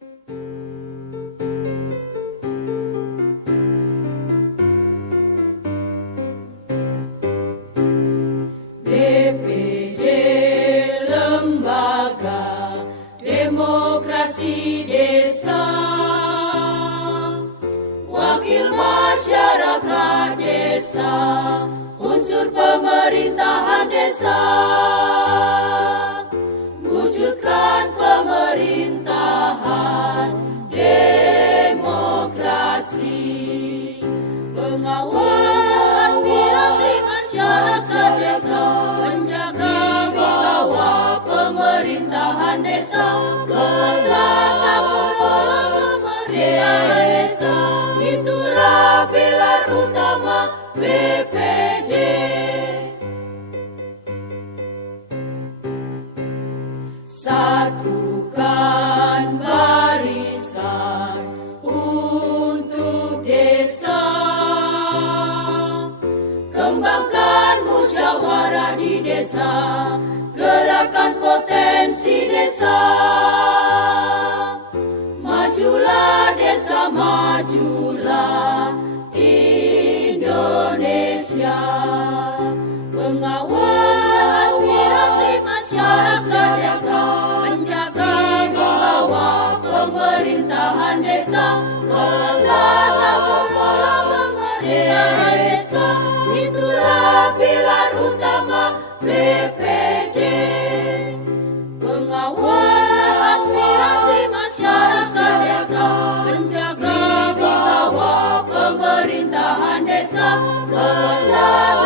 DPD Lembaga Demokrasi Desa, Wakil Masyarakat Desa, unsur pemerintahan desa, wujudkan pemerintahan demokrasi, pengawal aspirasi masyarakat desa, penjaga wibawa pemerintahan desa, pembelah pola pemerintahan desa, itulah pilar utama BPD. Satukan barisan untuk desa, kembangkan musyawarah di desa, gerakan potensi desa, majulah desa, majulah Indonesia, pengawal aspirasi masyarakat desa, penjaga wibawa pemerintahan desa, pengelola pola pemerintahan desa, itulah pilar utama BPD. Pengawal aspirasi masyarakat desa, penjaga wibawa pemerintahan desa, pengelola